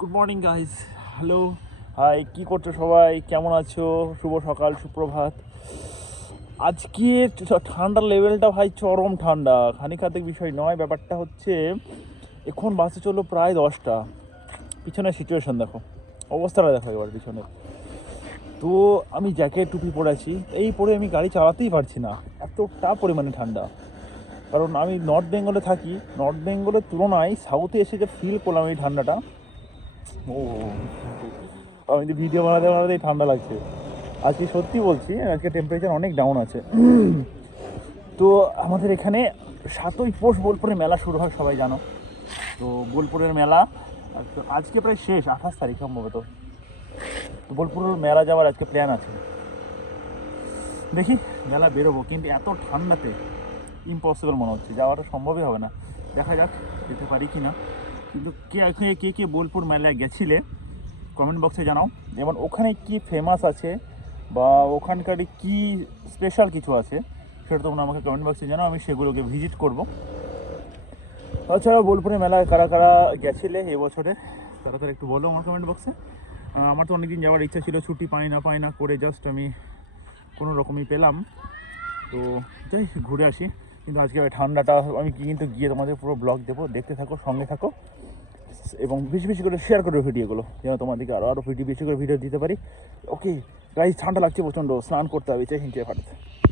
Good morning guys, hello, hi, কী করছো সবাই, কেমন আছো? শুভ সকাল, সুপ্রভাত। আজকে ঠান্ডার লেভেলটা ভাই চরম ঠান্ডা, খানিক বিষয় নয়। ব্যাপারটা হচ্ছে এখন বাসে চললো প্রায় 10টা। পিছনের সিচুয়েশন দেখো, অবস্থাটা দেখো এবার পিছনে। তো আমি জ্যাকেট টুপি পরেছি, এই পরে আমি গাড়ি চালাতেই পারছি না, এতটা পরিমাণে ঠান্ডা। কারণ আমি নর্থ বেঙ্গলে থাকি, নর্থ বেঙ্গলের তুলনায় সাউথে এসে যে ফিল করলাম এই ঠান্ডাটা, ও আমি যে ভিডিও বানাতে বানাতেই ঠান্ডা লাগছে। আজকে সত্যি বলছি, আজকে টেম্পারেচার অনেক ডাউন আছে। তো আমাদের এখানে 7ই পৌষ বোলপুরের মেলা শুরু হয়, সবাই জানো তো। বোলপুরের মেলা আজকে প্রায় শেষ, 28 তারিখ সম্ভবত। তো বোলপুরের মেলা যাওয়ার আজকে প্ল্যান আছে। দেখি মেলা বেরোবো, কিন্তু এত ঠান্ডাতে ইম্পসিবল মনে হচ্ছে, যাওয়াটা সম্ভবই হবে না। দেখা যাক যেতে পারি কি না। কিন্তু কে কে বোলপুর মেলায় গেছিলে কমেন্ট বক্সে জানাও। যেমন ওখানে কি ফেমাস আছে বা ওখানকারই কি স্পেশাল কিছু আছে, সেটা তোমরা আমাকে কমেন্ট বক্সে জানাও, আমি সেগুলোকে ভিজিট করব। তাছাড়া বোলপুরে মেলায় কারা কারা গেছিলে এবছরে, তারা তারা একটু বলো আমার কমেন্ট বক্সে। আমার তো অনেকদিন যাওয়ার ইচ্ছা ছিল, ছুটি পাই না করে জাস্ট আমি কোনো রকমই পেলাম। তো যাই ঘুরে আসি। কিন্তু আজকে ঠান্ডাটা আমি কিন্তু গিয়ে তোমাদের পুরো ব্লগ দেবো, দেখতে থাকো, সঙ্গে থাকো, এবং বেশি বেশি করে শেয়ার করো ভিডিওগুলো, যেন তোমাদেরকে আরও বেশি করে ভিডিও দিতে পারি। ওকে গাইস, ঠান্ডা লাগছে প্রচণ্ড, স্নান করতে হবে, চেয়ে হিংচে ফাটাতে।